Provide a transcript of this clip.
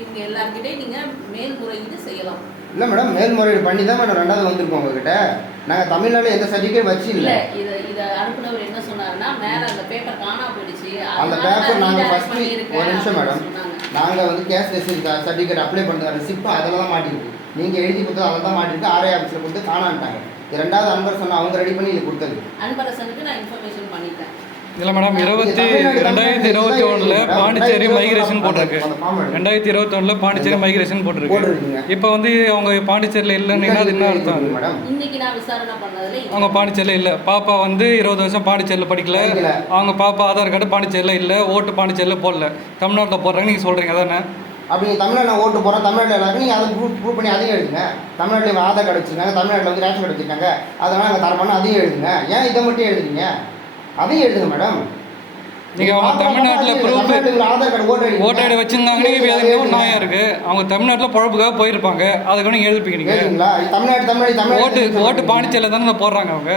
இவங்க எல்லார்கிட்டையும் நீங்க மேல்முறையீடு செய்யலாம். இல்லை மேடம் மேல்முறையீடு பண்ணி தான் மேடம் ரெண்டாவது வந்திருக்கோம் உங்ககிட்ட. நாங்கள் தமிழ்நாட்டில் எந்த சர்டிஃபிகேட் வச்சு இல்ல இத இத அனுப்புனவர் என்ன சொன்னாருன்னா மேல அந்த பேப்பர் காணா போயிடுச்சு. அந்த பேப்பர் நாங்கள் ஃபஸ்ட்டு ஒரு நிமிஷம் மேடம். நாங்கள் வந்து கேஸ் ரெசிப்ட் சர்டிஃபிகேட் அப்ளை பண்ணுற ரிசிப்ட் அதில் தான் மாட்டிருக்கு. நீங்கள் எழுதி கொடுத்தது அதில் தான் மாட்டிருக்கு ஆர்ஐ ஆஃபீஸில் கொடுத்து காணான்ட்டாங்க. ரெண்டாவது அன்பர் சொன்ன அவங்க ரெடி பண்ணி இது கொடுத்தது. அன்பரசனுக்கு நான் இன்ஃபர்மேஷன் பண்ணிட்டேன். இல்லை மேடம் இருபத்தி ரெண்டாயிரத்தி இருபத்தி ஒன்றில் பாண்டிச்சேரி மைக்ரேஷன் போட்டிருக்கு. ரெண்டாயிரத்தி இருபத்தி ஒன்றில் பாண்டிச்சேரி மைக்ரேஷன் போட்டிருக்கு. இப்போ வந்து அவங்க பாண்டிச்சேரியில் இல்லைன்னு அது என்ன அர்த்தம் அது? மேடம் இன்னைக்கு நான் விசாரணை பண்ணதுல இது- அவங்க பாண்டிச்சேரியில் இல்லை. பாப்பா வந்து இருபது வருஷம் பாண்டிச்சேரியில் படிக்கல. அவங்க பாப்பா ஆதார் கார்டு பாண்டிச்சேரியில் இல்லை. ஓட்டு பாண்டிச்சேரியில் போடல. தமிழ்நாட்டில் போடுறாங்க. நீங்கள் சொல்கிறீங்க அதானே? அப்படி நீங்கள் தமிழ்நாட்டில் ஓட்டு போகிறோம் தமிழ்நாட்டில் எல்லாருக்கும் நீங்கள் அதை ப்ரூவ் ப்ரூவ் பண்ணி அதையும் எழுதுங்க. தமிழ்நாட்டில் ஆதார் கார்டு வச்சுருக்காங்க. தமிழ்நாட்டில் வந்து ரேஷன் கார்டு வச்சுருக்காங்க. அதனால் நாங்கள் தரமான அதையும் எழுதுங்க. ஏன் இதை மட்டும் எழுதுறீங்க? அதையும் எழுதுங்க மேடம். நீங்கள் அவங்க தமிழ்நாட்டில் ப்ரூஃப் ஓட்டர் ஐடி வச்சிருந்தாங்கன்னு இப்போ எதுக்கு அவங்க தமிழ்நாட்டில் பொழப்புக்காக போயிருப்பாங்க. அதுக்கு நீங்கள் எழுதிப்பீங்க நீங்கள் தமிழ்நாடு ஓட்டு ஓட்டு பாண்டிச்சேரியில் தானே போடுறாங்க அவங்க.